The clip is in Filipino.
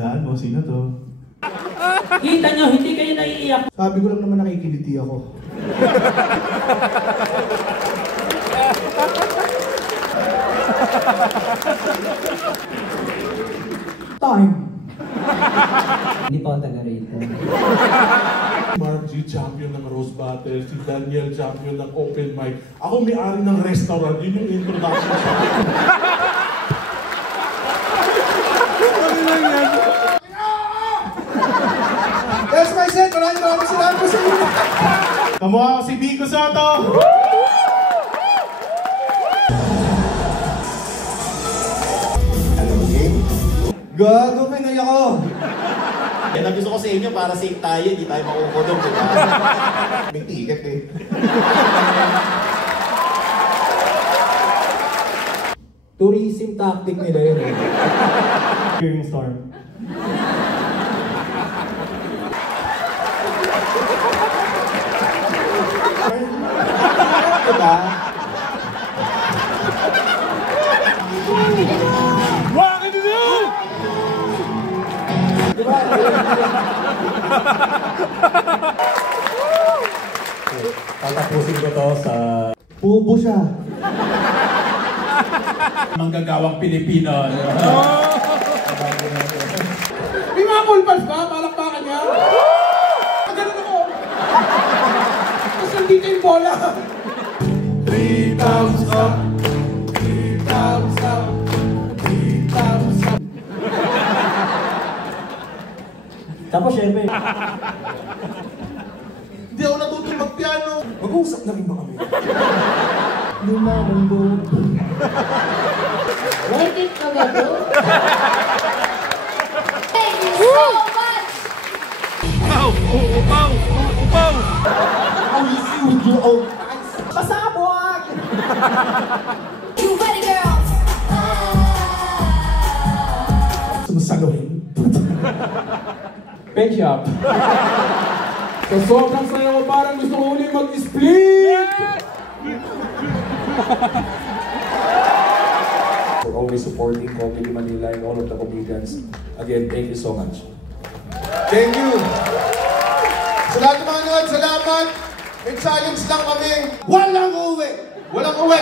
Hulaan mo, sino to? Kita nyo, hindi kayo naiiyak. Sabi ko lang naman nakikiliti ako. Time. Hindi pa ako taga-rito. Mark G, champion ng Rose Battle. Si Daniel, champion ng Open Mic. Ako may-ari ng restaurant. Yun yung introduction sa akin. That's my set. Maraming salamat po sa inyo. Kamukha ko si Vico Soto! Gago, pinay ako. Yan ang gusto ko sa inyo para safe tayo, hindi tayo makukulong, diba? May ticket eh. Tourism tactic nila yun eh. Hearing storm. Diba? What can you do? Diba? Tatapusin ko to sa... Pubo siya. Manggagawang Pilipino. May mga pulpals ba? Palakpakan niya? Ganun ako. Tapos nandito yung bola. 3 thumbs up. 3 thumbs up. 3 thumbs up. Tapos syempre, Hindi ako natutong mag-piano. Mag-uusap na rin ba kami? lumamundo. Worth it na ba to? Thank you so much! Upaw! I will see with you all. Pasabog! You ready, girls? Sumasaluhin. Pen shop. So sobrang saya ko, parang gusto ko ulit mag-split! For always supporting Comedy Manila and all of the comedians. Again, thank you so much. Thank you! Sa lahat ng mga nanood, salamat! May challenge lang kami. Walang uwi! Walang uwi!